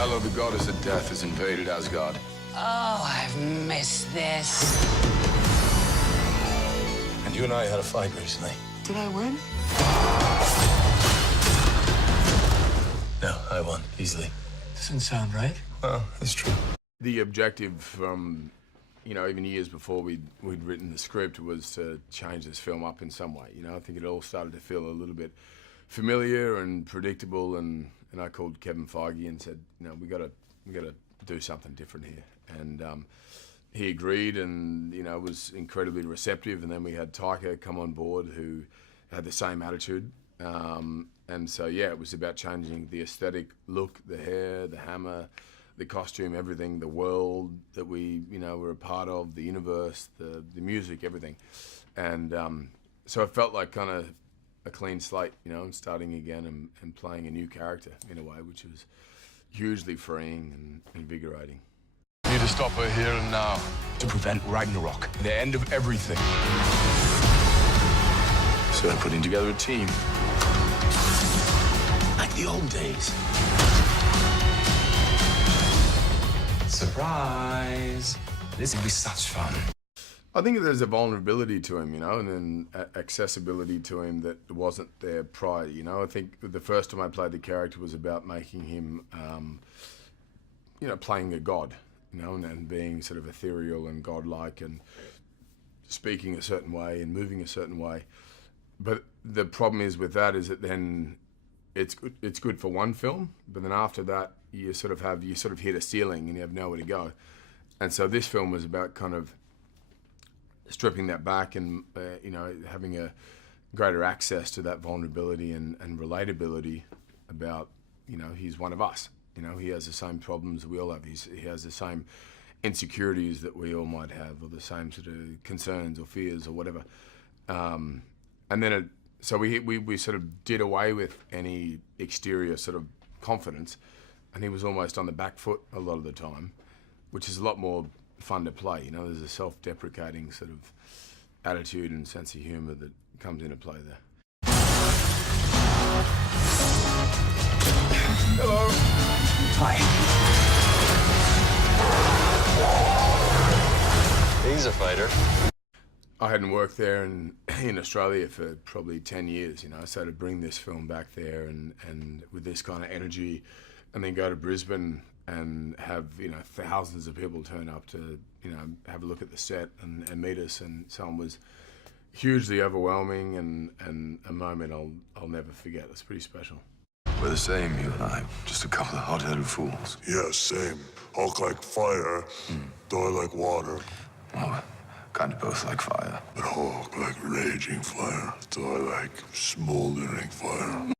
Hela, the goddess of death, has invaded Asgard. Oh, I've missed this. And you and I had a fight recently. Did I win? No, I won, easily. Doesn't sound right. Well, it's true. The objective from, you know, even years before we'd written the script was to change this film up in some way. You know, I think it all started to feel a little bit familiar and predictable, and I called Kevin Feige and said, you know, we gotta do something different here. And he agreed, and you know, was incredibly receptive. And then we had Taika come on board, who had the same attitude. And so yeah, it was about changing the aesthetic look, the hair, the hammer, the costume, everything, the world that we, you know, were a part of, the universe, the music, everything. And so it felt like kind of a clean slate, you know, and starting again and playing a new character in a way, which was hugely freeing and invigorating. We need to stop her here and now to prevent Ragnarok, the end of everything. So they're putting together a team. Like the old days. Surprise! This will be such fun. I think there's a vulnerability to him, you know, and then accessibility to him that wasn't there prior, you know. I think the first time I played the character was about making him, you know, playing a god, you know, and being sort of ethereal and godlike and speaking a certain way and moving a certain way. But the problem is with that is that then it's good for one film, but then after that you sort of hit a ceiling and you have nowhere to go. And so this film was about kind of stripping that back and you know, having a greater access to that vulnerability and relatability about, you know, he's one of us. You know, he has the same problems that we all have. He has the same insecurities that we all might have, or the same sort of concerns or fears or whatever. And then so we sort of did away with any exterior sort of confidence, and he was almost on the back foot a lot of the time, which is a lot more fun to play. You know, there's a self-deprecating sort of attitude and sense of humor that comes into play there. Hello. Hi. He's a fighter. I hadn't worked there in Australia for probably 10 years, you know, so to bring this film back there and with this kind of energy, and then go to Brisbane and have, you know, thousands of people turn up to, you know, have a look at the set and meet us, and so on, was hugely overwhelming and a moment I'll never forget. It's pretty special. We're the same, you and I. Just a couple of hot-headed fools. Yeah, same. Hulk like fire, Thor like water. Well, kind of both like fire. But Hulk like raging fire, Thor like smoldering fire.